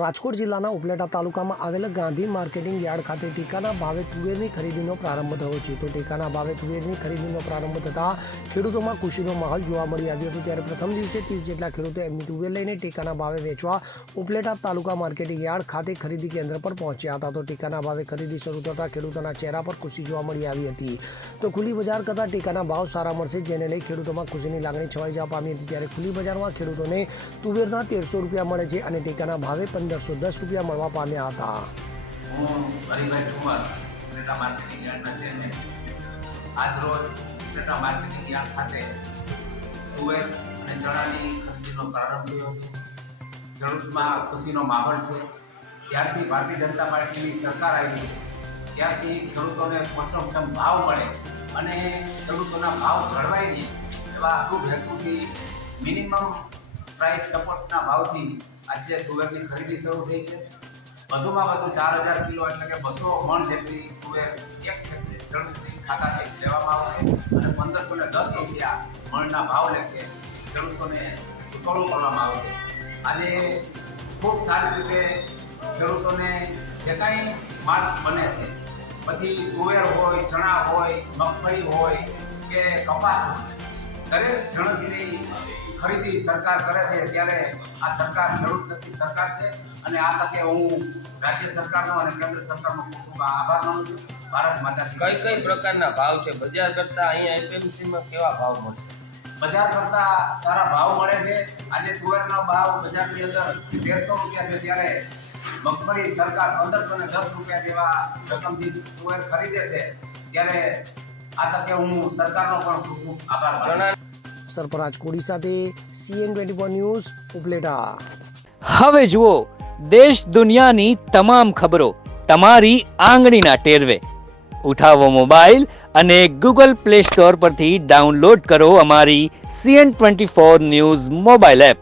રાજકોટ જિલ્લાના ઉપલેટા તાલુકામાં આવેલ ગાંધી માર્કેટિંગ યાર્ડ ખાતે ટેકાના ભાવે તુવેરની ખરીદીનો પ્રારંભ થયો છે. તો ટેકાના ભાવે તુવેરની ખરીદીનો પ્રારંભ થતાં ખેડૂતોમાં ખુશીનો માહોલ જોવા મળી આવ્યો હતો. ત્યારે પ્રથમ દિવસે 30 જેટલા ખેડૂતો એમની તુવેર લઈને ટેકાના ભાવે વેચવા ઉપલેટા તાલુકા માર્કેટિંગ યાર્ડ ખાતે ખરીદી કેન્દ્ર પર પહોંચ્યા હતા. તો ટેકાના ભાવે ખરીદી શરૂ થતાં ખેડૂતોના ચહેરા પર ખુશી જોવા મળી આવી હતી. તો ખુલ્લી બજાર કરતાં ટેકાના ભાવ સારા મળશે, જેને લઈ ખેડૂતોમાં ખુશીની લાગણી છવાઈ જવા પામી હતી. ત્યારે ખુલ્લી બજારમાં ખેડૂતોને તુવેરના 1300 રૂપિયા મળે છે અને ટેકાના ભાવે 1510 રૂપિયા મળવા પામ્યા હતા. હું હરિભાઈ કુમાર, ઉપલેટા માર્કેટિંગ યાર્ડના ચેરમેન. આજરોજ ઉપલેટા માર્કેટિંગ યાર્ડ ખાતે તુવેર અને ચણાની ખરીદીનો પ્રારંભ થયો છે. ખેડૂતમાં ખુશીનો માહોલ છે. જ્યારથી ભારતીય જનતા પાર્ટીની સરકાર આવી ત્યારથી ખેડૂતોને પોષણક્ષમ ભાવ મળે અને ખેડૂતોના ભાવ જળવાય નહીં એવા શુભ હેતુથી મિનિમમ પ્રાઇસ સપોર્ટના ભાવથી આજે તુવેરની ખરીદી શરૂ થઈ છે. વધુમાં વધુ 4000 કિલો એટલે કે 200 મણ જેટલી તુવેર એક ખેડૂતની ખાતાથી લેવામાં આવશે અને 1510 રૂપિયા મણના ભાવ લેખે ખેડૂતોને ચૂકવણું કરવામાં આવશે. આજે ખૂબ સારી રીતે ખેડૂતોને જે કાંઈ માલ બને છે, પછી તુવેર હોય, ચણા હોય, મગફળી હોય કે કપાસ હોય, દરેક જણસની ખરીદી સરકાર કરે છે. ત્યારે આ સરકાર ખેડૂતલક્ષી સરકાર છે અને આ તકે હું રાજ્ય સરકારનો અને કેન્દ્ર સરકારનો ખૂબ આભાર માનું છું. ભારત માતા કઈ પ્રકારના ભાવ છે? બજાર કરતા અહીંયા એપીએમસીમાં કેવા ભાવ મળે? બજાર કરતા સારા ભાવ મળે છે. આજે તુવેરનો ભાવ બજારની અંદર 1300 રૂપિયા છે, ત્યારે મગફળી સરકાર 1510 રૂપિયા જેવા રકમથી તુવેર ખરીદે છે. ત્યારે આ તકે હું સરકારનો પણ ખૂબ ખૂબ આભાર માનું છું. સરફરાજ કોડી સાથે CN24 ન્યૂઝ ઉપલેટા. હવે જુઓ દેશ દુનિયાની તમામ ખબરો તમારી આંગળીના ટેરવે. ઉઠાવો મોબાઈલ અને Google Play Store પરથી ડાઉનલોડ કરો અમારી CN24 ન્યૂઝ મોબાઈલ એપ.